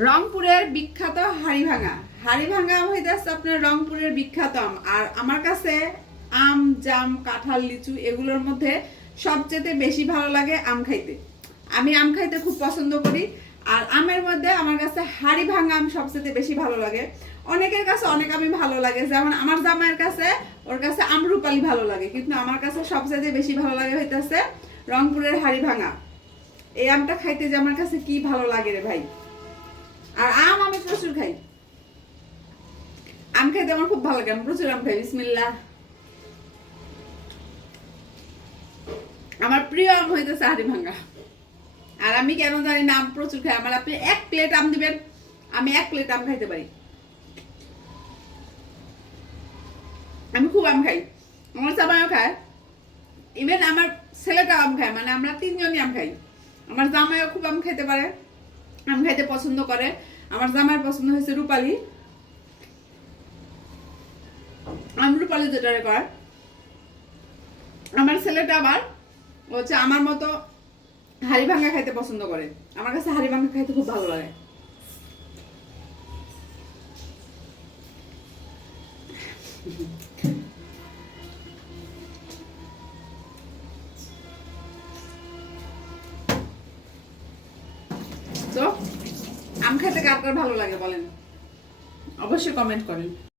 রংপুরের বিখ্যাত হাড়িভাঙা। হাড়িভাঙা আম হইতেছে আপনার রংপুরের বিখ্যাত আম। আর আমার কাছে আম, জাম, কাঁঠাল, লিচু এগুলোর মধ্যে সবচেয়ে বেশি ভালো লাগে আম খাইতে। আমি আম খাইতে খুব পছন্দ করি। আর আমের মধ্যে আমার কাছে হাড়িভাঙা আম সবচেয়ে বেশি ভালো লাগে। অনেকের কাছে অনেক আমই ভালো লাগে, যেমন আমার জামাইয়ের কাছে, ওর কাছে আমরুপালি ভালো লাগে, কিন্তু আমার কাছে সবচেয়ে বেশি ভালো লাগে হইতেছে রংপুরের হাড়িভাঙা। এই আমটা খাইতে যে আমার কাছে কি ভালো লাগে রে ভাই। আর আম আমি প্রচুর খাই। আম খাইতে আমার খুব ভালো লাগে, আমি প্রচুর আম খাই। বিসমিল্লাহ। আমার প্রিয় আম হইতেছে হাড়িভাঙা। আর আমি কেন জানি না আম প্রচুর খাই। আমার আপনি 1 প্লেট আম দিবেন, আমি 1 প্লেট আম খাইতে পারি। আমি খুব আম খাই, আমার জামাইও খায়, ইভেন আমার ছেলেটাও আম খায়। মানে আমরা 3 জনই আম খাই। আমার জামাইও খুব আম খাইতে পারে, আম খাইতে পছন্দ করে। আমার জামাইয়ের পছন্দ হয়েছে রূপালি, আমরুপালি যেটা করে। আমার ছেলেটা আবার হচ্ছে আমার মতো হাড়িভাঙা খাইতে পছন্দ করে। আমার কাছে হাড়িভাঙা খাইতে খুব ভালো লাগে। তো আম খাইতে কার কার ভালো লাগে বলেন, অবশ্যই কমেন্ট করেন।